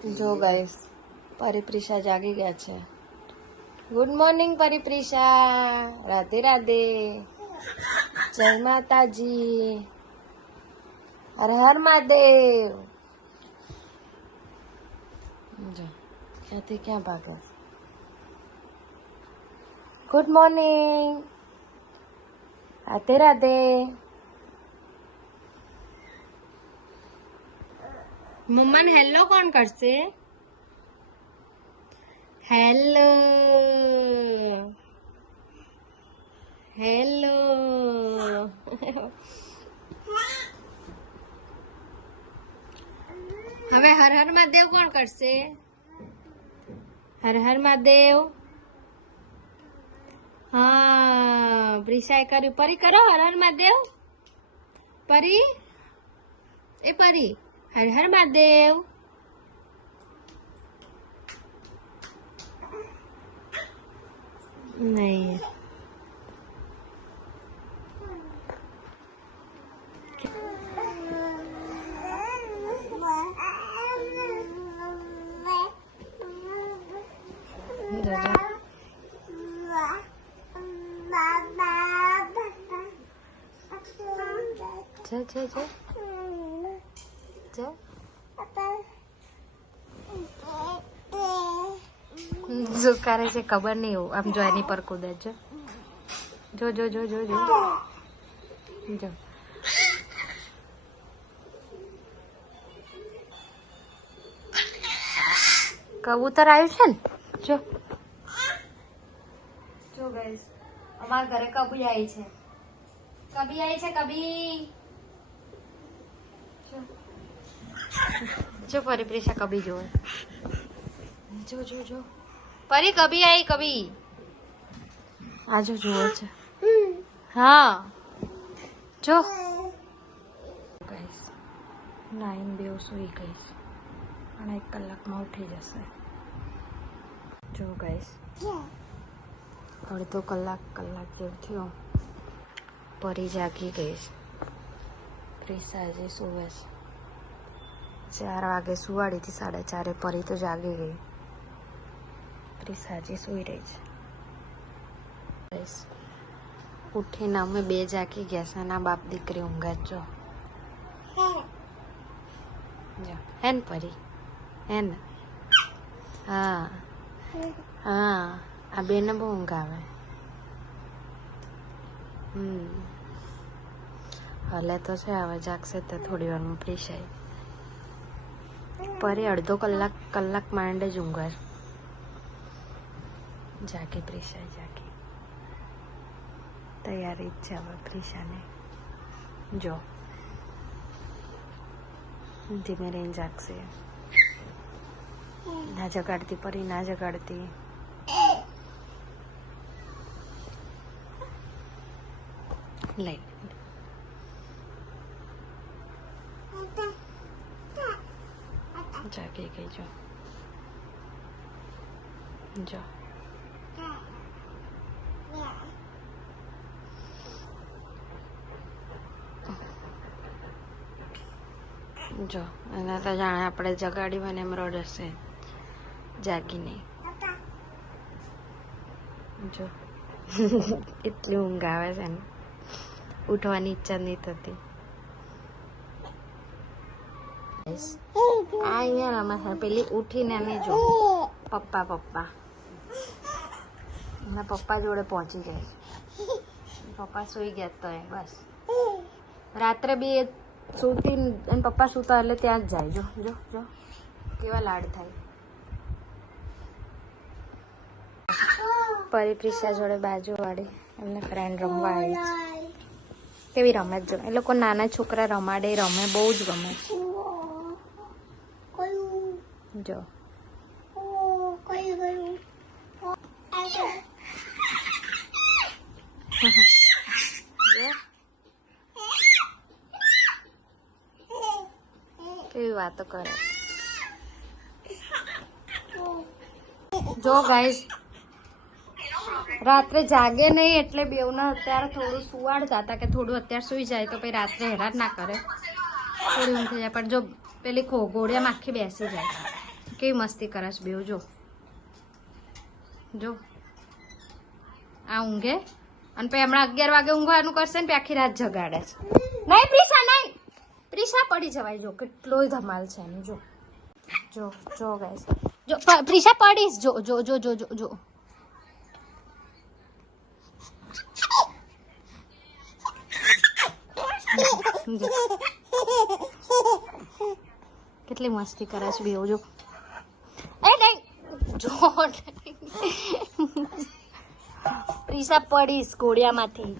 જો ગાઈસ પરિપ્રિશા જાગી ગયા છે. Good morning Paripresha. રાધે રાધે. જય માતાજી. હર હર મહાદેવ. જો ક્યાંથી ક્યાં ભાગે. Good morning. રાધે રાધે. મમ્મન હેલો કોણ કરશે? Hello hello. હવે હર હર મહાદેવ કોણ કરશે? હર હર મહાદેવ. હા પ્રિશાએ કર્યું. પરી કરો હર હર મહાદેવ. પરી એ પરી હર હર મહાદેવ. નહીં શું કરે છે ખબર નહીં. એવું આમ જો એની પર કૂદે છે. જો જો જો જો જો જો. કબૂતર આવ્યું છે ને. જો જો ગાઈસ અમારા ઘરે કબી આવી છે. કબી આવી છે. કબી જો પરિપ્રિશા કબી જોવે. જો જો જો પરી કબી આવી. કબી આજો જુઓ છે. હા જો ગાઈસ નાઈન બેવ સુઈ ગઈ છે અને 1 કલાકમાં ઉઠી જશે. જો ગાઈસ અડધો કલાક જેવું થયો. પરી જાગી ગઈ છે. પ્રિશા હજી સુવે છે. 4 વાગે સુવાડી હતી. 4:30 પરી તો જાગી ગઈ. પ્રિશા હજી સુઈ રહી છે. ઉઠીને અમે 2 જાગી ગયા છે. ના બાપ દીકરી ઊંઘા છો. હે ને પરી હે ને. હા હા આ બેને બહુ ઊંઘ આવે. હલે તો છે. હવે જાગશે તો થોડી વારમાં પ્રિશાઈ. પરી અડધો કલાક માંડે જ ઊંઘાર. જાગી પ્રિશા જાગી. તૈયારી જ છે હવે પ્રિશાને. જો ધીમે રહીને જાગશે. ના જગાડતી પરી ના જગાડતી. લઈ જાગી ગઈ. જો જો જો એના તો જાણે આપણે જગાડી હોય ને એમ રડ હશે. જાગી નહીં. જો એટલી ઊંઘ આવે છે ને. ઉઠવાની ઈચ્છા નહીં થતી. આ અહીંયા રમે છે. પેલી ઉઠીને એને જો પપ્પા એના પપ્પા જોડે પહોંચી ગઈ. પપ્પા સુઈ ગયા તો એ બસ. રાત્રે બી એ સુતી અને પપ્પા સુતા એટલે ત્યાં જ જાય. જો જો જો કેવા લાડ થાય. પરિપ્રિશા જોડે બાજુવાળી એમને ફ્રેન્ડ રમવા આવી છે. કેવી રમે જો. એ લોકો નાના છોકરા રમાડે રમે. બહુ જ ગમે. જો કેવી વાતો કરે. જો ગાઈસ રાત્રે જાગે નહીં એટલે બેવને અત્યારે થોડું સુવાડતા હતા કે થોડું અત્યારે સુઈ જાય તો પછી રાત્રે હેરાન ના કરે. થોડી ઊંઘ થઈ જાય. પણ જો પેલી ઘોડિયામાં આખી બેસી જાય કેવી મસ્તી કરે છે બેવ. જો જો આ ઊંઘે અને પછી હમણાં 11 વાગે ઊંઘવાનું કરશે ને પછી આખી રાત જગાડે છે. નહીં પ્રિશા નહીં, પ્રિશા પડી જવાય. જો કેટલોય ધમાલ છે એનું. જો જો જો ગાઈસ, જો પ્રિશા પડીશ. જો જો જો જો જો જો કેટલી મસ્તી કરે છે બેવ. જો એ નહીં જો પ્રિશા પડીશ ઘોડિયામાંથી.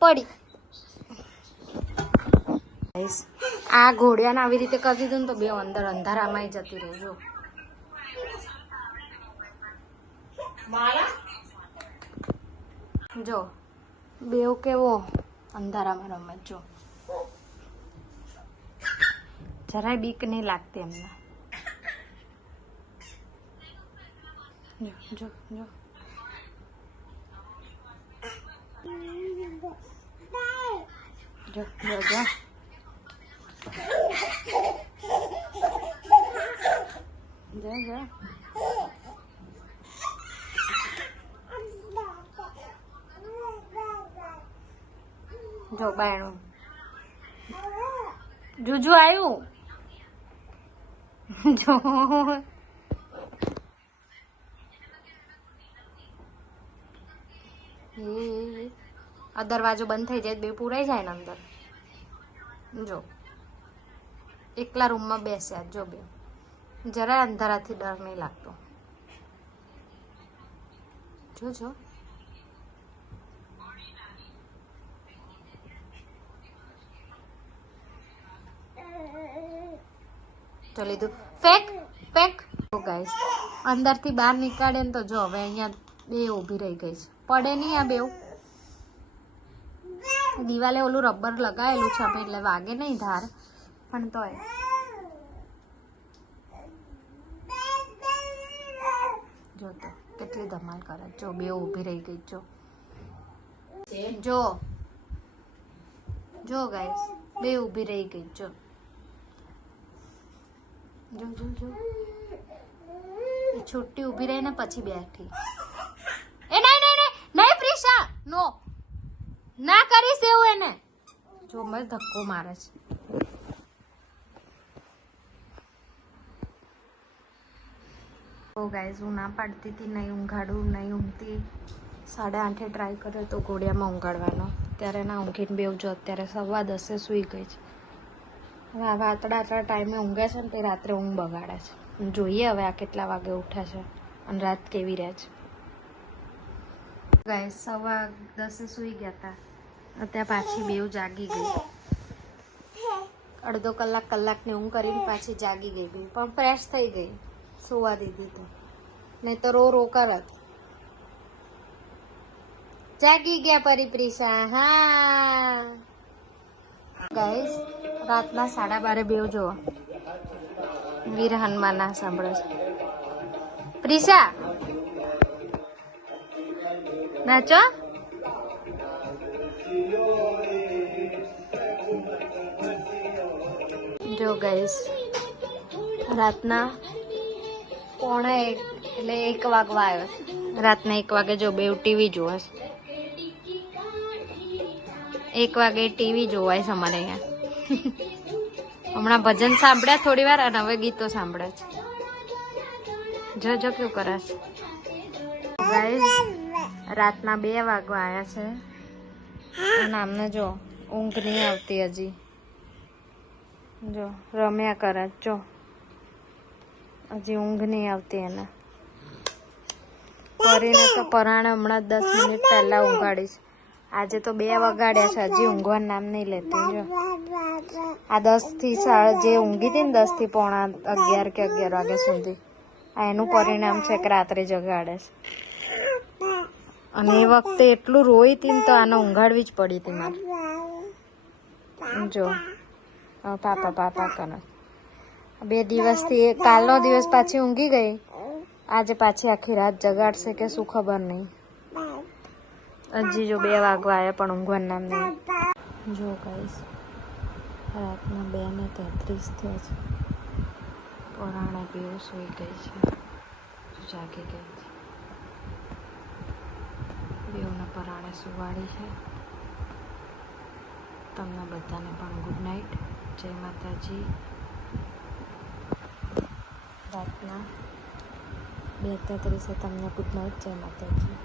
પડી આ ઘોડિયાને આવી રીતે કરી દીધું ને તો બે અંદર અંધારામાં જતી રહી. જો જો બેવ કેવો અંધારામાં રમે. જો જરાય બીક નહીં લાગતી એમને. જો જો જો જો જો જો બાયણું જુજુ આવ્યું. જો આ દરવાજો બંધ થઈ જાય બે પૂરાઈ જાય ને અંદર. જો એકલા રૂમમાં બેસ્યા. જો બે જરાય અંધારાથી ડર નહીં લાગતો. જો જો તો લીધું ફેક ફેક. ગાઈસ અંદરથી બહાર નીકાળે ને તો જો હવે અહીંયા બે ઊભી રહી ગઈ છે. પડે નહીં આ બેવ. દિવાલે ઓલું રબર લગાવેલું છે એટલે વાગે નહીં ધાર, પણ તોય જો તો કેટલી ધમાલ કરે. જો બે ઊભી રહી ગઈ. જો જો જો ગાઈસ બે ઊભી રહી ગઈ. જો જો જો જો છોટી ઊભી રહીને પછી બેઠી. એ નહીં નહીં નહીં નહીં પ્રિશા નો ના કરીશ એવું એને. જો મને ધક્કો મારે છે. તો ગાઈઝ હું ના પાડતી હતી નહીં ઊંઘાડું નહીં ઊંઘતી. 8:30 ટ્રાય કર્યો તો ઘોડિયામાં ઊંઘાડવાનો, ત્યારે ના ઊંઘીને બેવ. જો અત્યારે 10:15 સૂઈ ગઈ છે. હવે આવા આટલા ટાઈમે ઊંઘે છે ને તે રાત્રે ઊંઘ બગાડે છે. જોઈએ હવે આ કેટલા વાગે ઉઠે છે અને રાત કેવી રહે છે. ગાઈસ 10:15 સૂઈ ગયા હતા, અત્યારે પાછી બેવ જાગી ગઈ. અડધો કલાકની ઊંઘ કરીને પાછી જાગી ગઈ બે, પણ ફ્રેશ થઈ ગઈ. સુવા દીધી તો નહીં તો રો કરત. જાગી ગયા પરી પ્રિશા. હા ગાઈસ રાતના 12:30 બેવ જો વીર હનુમાન ના સાંભળે છે. પ્રિશા નાચો. જો ગાઈસ રાતના 1:45 એટલે 1 વાગવા આવ્યો. રાતના 1 વાગે જો બેવ ટીવી જોવે છે. 1 વાગે ટીવી જોવાય છે અમારે અહીંયા. હમણાં ભજન સાંભળ્યા થોડી વાર અને હવે ગીતો સાંભળે છે. જો જો કેવું કરે છે. ગાઈસ રાતના 2 વાગવા આવ્યા છે અને આમને જો ઊંઘ નહીં આવતી હજી. જો રમ્યા કરે. જો હજી ઊંઘ નહીં આવતી એને. પરીને તો પરાણે હમણાં 10 મિનિટ પહેલા ઊંઘાડીશ. આજે તો 2 વાગાડ્યા છે, હજી ઊંઘવાનું નામ નહીં લેતી. જો આ 10 થી જે ઊંઘી હતી ને 10 થી 11:15 કે 11 વાગ્યા સુધી, આ એનું પરિણામ છે કે રાત્રે જગાડે છે. અને એ વખતે એટલું રોઈ હતી ને તો આને ઊંઘાડવી જ પડી હતી મારે. જો પાપા પાપા કરે. 2 દિવસથી કાલનો દિવસ પાછી ઊંઘી ગઈ, આજે પાછી આખી રાત જગાડશે કે શું ખબર નહીં. હજી જો 2 વાગવા આવ્યા પણ ઊંઘવાનું નામ નહીં. જો ગાઈસ રાતના 2:33 થયા છે. પરાણે બેવ સૂઈ ગઈ છે, જાગી ગઈ છે. બેવના પરાણે સુવાડી છે. તમને બધાને પણ ગુડ નાઇટ, જય માતાજી. રાતના 2:33 તમને ગુડ નાઇટ, જય માતાજી.